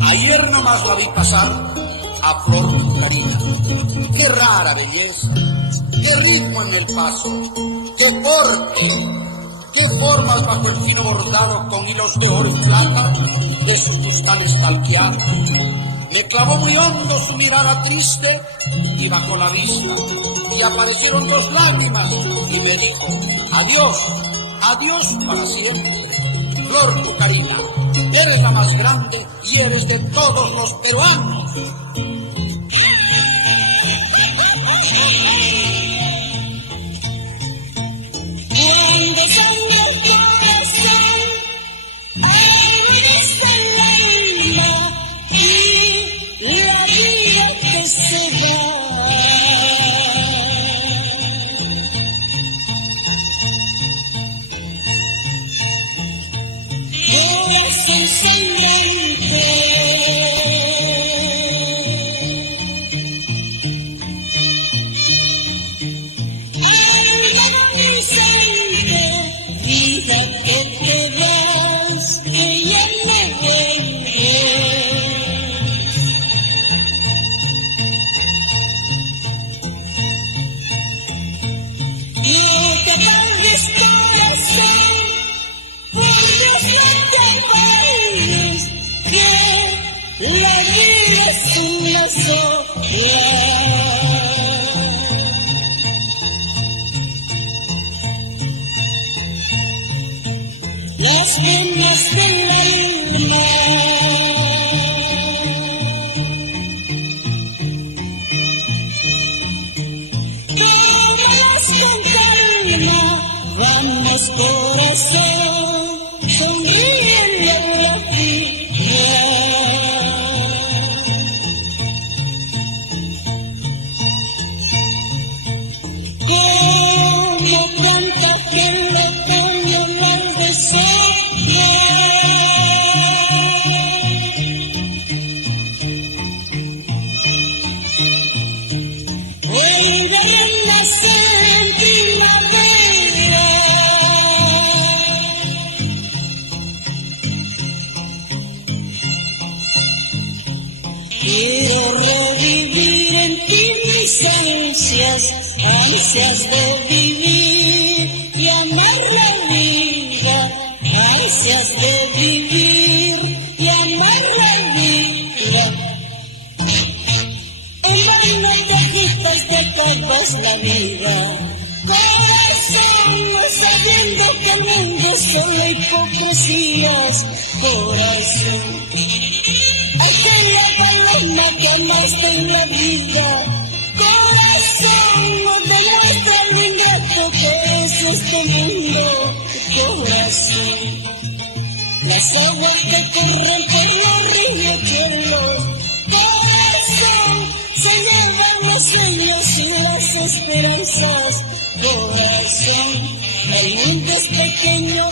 Ayer nomás la vi pasar a Flor Pucarina. Qué rara belleza, qué ritmo en el paso, qué porte, qué formas bajo el fino bordado con hilos de oro y plata de sus cristales talqueados. Me clavó muy hondo su mirada triste y bajó la vista y aparecieron dos lágrimas y me dijo: adiós, adiós para siempre. Flor Pucarina, eres la más grande y eres de todos los peruanos. Las penas del alma tómalas con calma, vamos corazón, sonriendo la vida. Como canta quien le pone mal de sol. Quiero revivir en ti mis ansias de vivir y amar la vida, ansias de vivir y amar la vida. En la vida te agitas, te acabas la vida, corazón, sabiendo que el mundo es solo hipocresías, corazón. Aquella paloma que amaste en la vida, corazón, no demuestra lo ingrato que es este mundo, corazón. Las aguas que corren por los riachuelos, corazón, se llevan los sueños y las esperanzas, corazón. El mundo es pequeño,